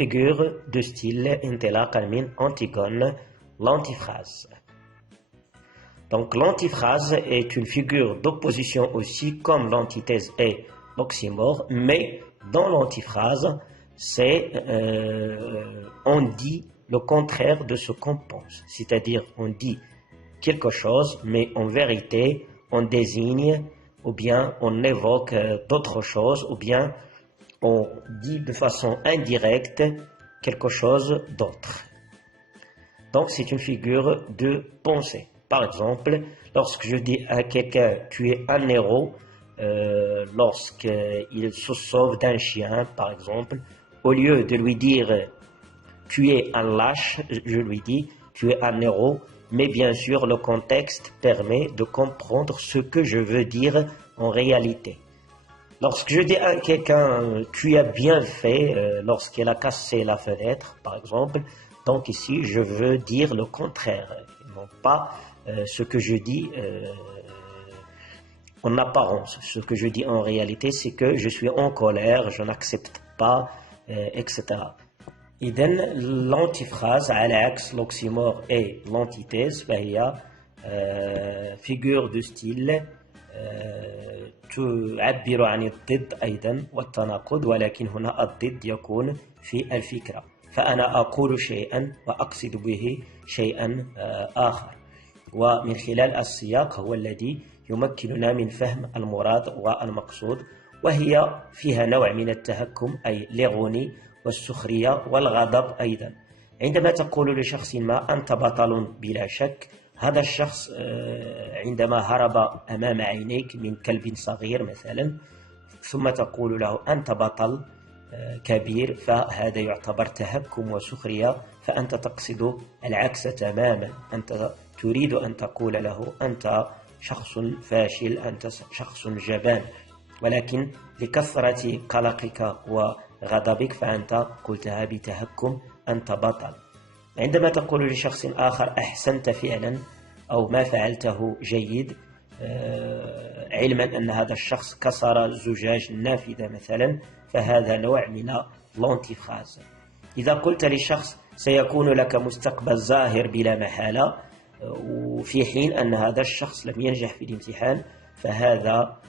figure de style انطلاقا من Antigone, l'antiphrase. Donc l'antiphrase est une figure d'opposition aussi comme l'antithèse et l'oxymore, mais dans l'antiphrase, on dit le contraire de ce qu'on pense. C'est-à-dire on dit quelque chose, mais en vérité, on désigne ou bien on évoque d'autres choses, ou bien on dit de façon indirecte quelque chose d'autre. Donc c'est une figure de pensée. Par exemple, lorsque je dis à quelqu'un « tu es un héros », lorsqu'il se sauve d'un chien, par exemple, au lieu de lui dire « tu es un lâche », je lui dis « tu es un héros », mais bien sûr le contexte permet de comprendre ce que je veux dire en réalité. Lorsque je dis à quelqu'un « tu as bien fait » lorsqu'il a cassé la fenêtre, par exemple, donc ici je veux dire le contraire, non pas ce que je dis en apparence. Ce que je dis en réalité, c'est que je suis en colère, je n'accepte pas, etc. إذن l'antiphrase على عكس l'oxymore et l'antithèse فهي figure de style تعبر عن الضد أيضا والتناقض، ولكن هنا الضد يكون في الفكرة، فأنا أقول شيئا وأقصد به شيئا آخر، ومن خلال السياق هو الذي يمكننا من فهم المراد والمقصود، وهي فيها نوع من التهكم أي لغوني والسخرية والغضب أيضا. عندما تقول لشخص ما أنت بطل بلا شك، هذا الشخص عندما هرب أمام عينيك من كلب صغير مثلا، ثم تقول له أنت بطل كبير، فهذا يعتبر تهكم وسخرية، فأنت تقصد العكس تماما. أنت تريد أن تقول له أنت شخص فاشل، أنت شخص جبان، ولكن لكثرة قلقك وغضبك فأنت قلتها بتهكم، أنت بطل. عندما تقول لشخص آخر أحسنت فعلا أو ما فعلته جيد، علما أن هذا الشخص كسر زجاج النافذة مثلا، فهذا نوع من l'antiphrase. إذا قلت للشخص سيكون لك مستقبل زاهر بلا محالة، وفي حين أن هذا الشخص لم ينجح في الامتحان، فهذا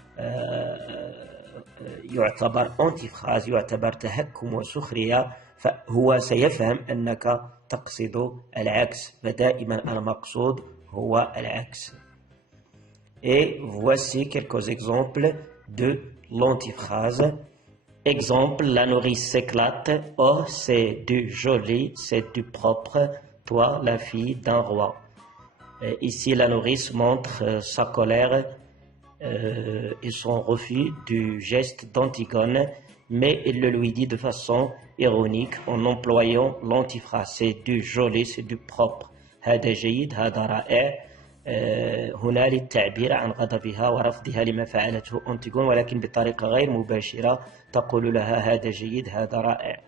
يعتبر antiphrase، يعتبر تهكم وسخرية، فهو سيفهم أنك تقصد العكس، فدائما المقصود هو العكس. Et voici quelques exemples de l'antiphrase. Exemple, la nourrice s'éclate. Oh, c'est du joli, c'est du propre, toi, la fille d'un roi. Ici, la nourrice montre sa colère et son refus du geste d'Antigone, mais il le lui dit de façon ironique en employant l'antiphrase. C'est du joli, c'est du propre. هذا جيد، هذا رائع. هنا للتعبير عن غضبها ورفضها لما فعلته أنتيغون، ولكن بطريقة غير مباشرة تقول لها هذا جيد، هذا رائع.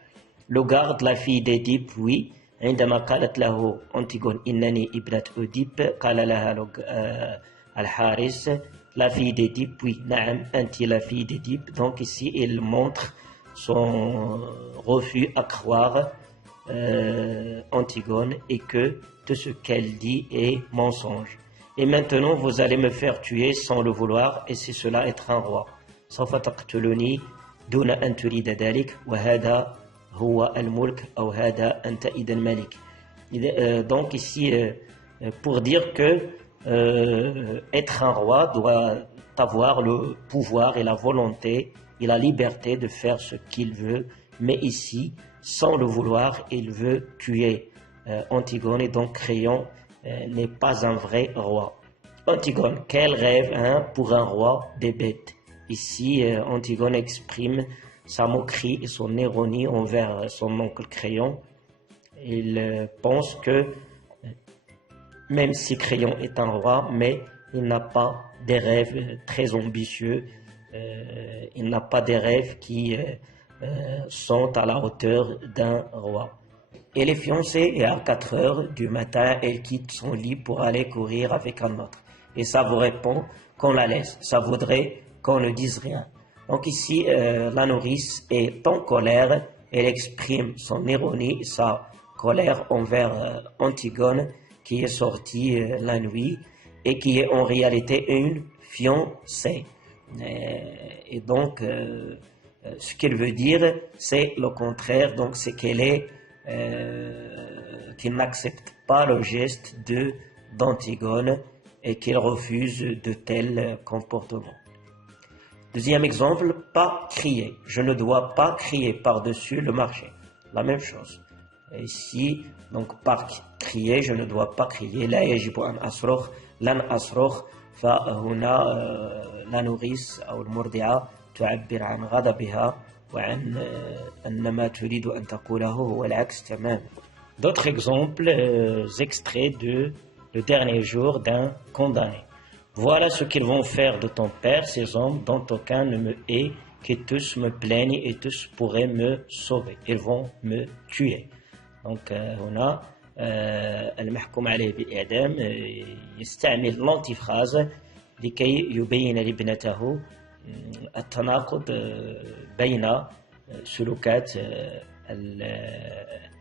Le garde, la fille d'Édipe, oui. عندما قالت له أنتيغون إنني ابنة أوديب، قال لها الحارس la fille d'Édipe, oui, نعم أنت la fille d'Édipe. Donc ici il montre son refus à croire Antigone et que tout ce qu'elle dit est mensonge. Et maintenant vous allez me faire tuer sans le vouloir, et c'est cela être un roi. سوف تقتلني دون أن تريد ذلك، وهذا هو الملك، أو هذا أنت إذا ملك. Donc ici pour dire que être un roi doit avoir le pouvoir et la volonté et la liberté de faire ce qu'il veut, mais ici sans le vouloir il veut tuer Antigone, et donc Créon n'est pas un vrai roi. Antigone, quel rêve hein, pour un roi des bêtes. Ici Antigone exprime sa moquerie et son ironie envers son oncle Créon. Il pense que même si Créon est un roi, mais il n'a pas des rêves très ambitieux, il n'a pas des rêves qui sont à la hauteur d'un roi. Elle est fiancée et à 4 heures du matin, elle quitte son lit pour aller courir avec un autre. Et ça vous répond qu'on la laisse, ça voudrait qu'on ne dise rien. Donc ici, la nourrice est en colère elle exprime son ironie et sa colère envers Antigone qui est sortie la nuit et qui est en réalité une fiancée. Et donc, ce qu'elle veut dire, c'est le contraire, donc c'est qu'elle n'accepte pas le geste d'Antigone et qu'elle refuse de tels comportements. Deuxième exemple, pas crier. Je ne dois pas crier par-dessus le marché. La même chose. Ici, donc par crier, je ne dois pas crier. لا يجب أن أصرخ لن أصرخ. فهنا la nourrice أو المرضعة تعبر عن غضبها وعن أن ما تريد أن تقوله هو العكس تماما. D'autres exemples, extraits de le dernier jour d'un condamné. Voilà ce qu'ils vont faire de ton père, ces hommes dont aucun ne me hait, que tous me plaignent et tous pourraient me sauver. Ils vont me tuer. Donc, هنا المحكوم عليه بالإعدام يستعمل الانتيفراز لكي يبين لابنته التناقض بين سلوكات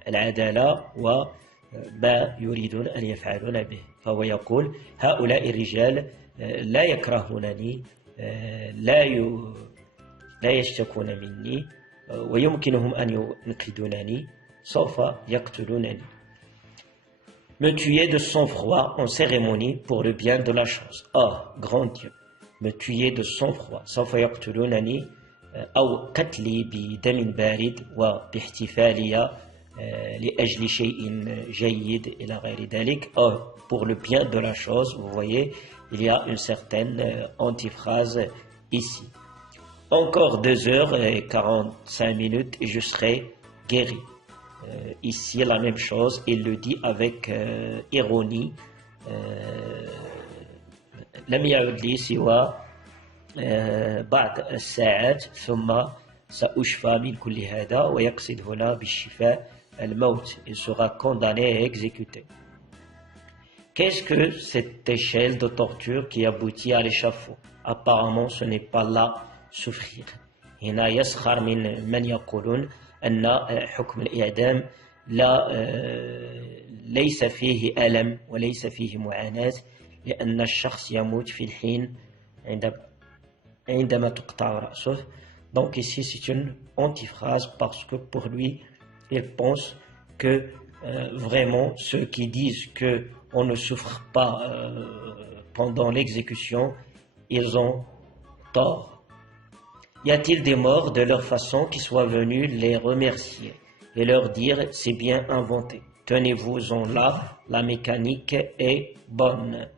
العدالة وما يريدون أن يفعلون به. فهو يقول هؤلاء الرجال لا يكرهونني لا يشتكون مني ويمكنهم أن ينقذونني سوف يقتلونني. Me tuer de sang-froid en cérémonie pour le bien de la chose. Oh, grand Dieu, me tuer de sang-froid. سوف يقتلونني أو قتلي بدم بارد وباحتفالية لأجل شيء جيد إلى غير ذلك. Oh, pour le bien de la chose, vous voyez, il y a une certaine antiphrase ici. Encore 2 heures et 45 minutes et je serai guéri. Ici, la même chose, il le dit avec ironie. لم يعد لي سوى بعض الساعات ثم سأشفى من كل هذا ويقصد هنا بالشفاء الموت. Il sera condamné et exécuté. Qu'est-ce que cette échelle de torture qui aboutit à l'échafaud? Apparemment, ce n'est pas là souffrir. هنا يسخر من يقولون أن حكم الإعدام ليس فيه ألم وليس فيه معاناة لأن الشخص يموت في الحين عندما تقطع رأسه. Donc ici c'est une antiphrase parce que pour lui il pense que vraiment ceux qui disent que on ne souffre pas pendant l'exécution, ils ont tort. Y a-t-il des morts de leur façon qui soient venus les remercier et leur dire c'est bien inventé, tenez-vous-en là, la mécanique est bonne.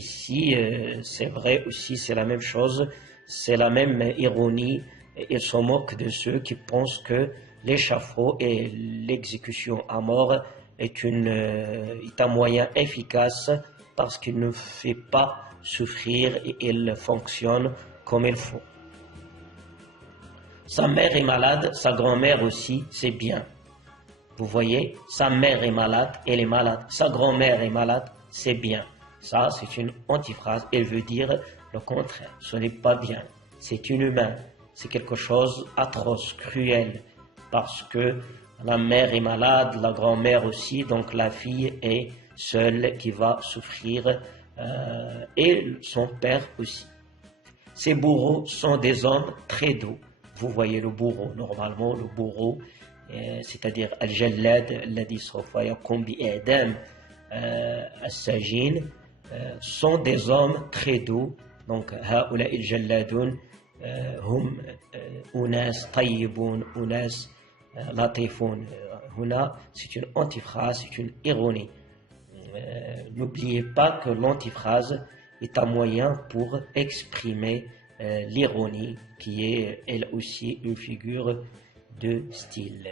Ici c'est vrai aussi, c'est la même chose, c'est la même ironie. Ils se moquent de ceux qui pensent que l'échafaud et l'exécution à mort est un moyen efficace parce qu'il ne fait pas souffrir et il fonctionne comme il faut. Sa mère est malade, sa grand-mère aussi, c'est bien. Vous voyez, sa mère est malade, elle est malade. Sa grand-mère est malade, c'est bien. Ça, c'est une antiphrase. Elle veut dire le contraire. Ce n'est pas bien. C'est inhumain. C'est quelque chose d'atroce, cruel. Parce que la mère est malade, la grand-mère aussi, donc la fille est seule qui va souffrir et son père aussi. Ces bourreaux sont des hommes très doux. Vous voyez le bourreau, normalement le bourreau, c'est-à-dire al-jallad الذي سوف يقوم بإعدام السجين, sont des hommes très doux. Donc هؤلاء الجلادون هم أناس طيبون أناس لطيفون. هنا c'est une antiphrase, c'est une ironie. N'oubliez pas que l'antiphrase est un moyen pour exprimer l'ironie qui est elle aussi une figure de style.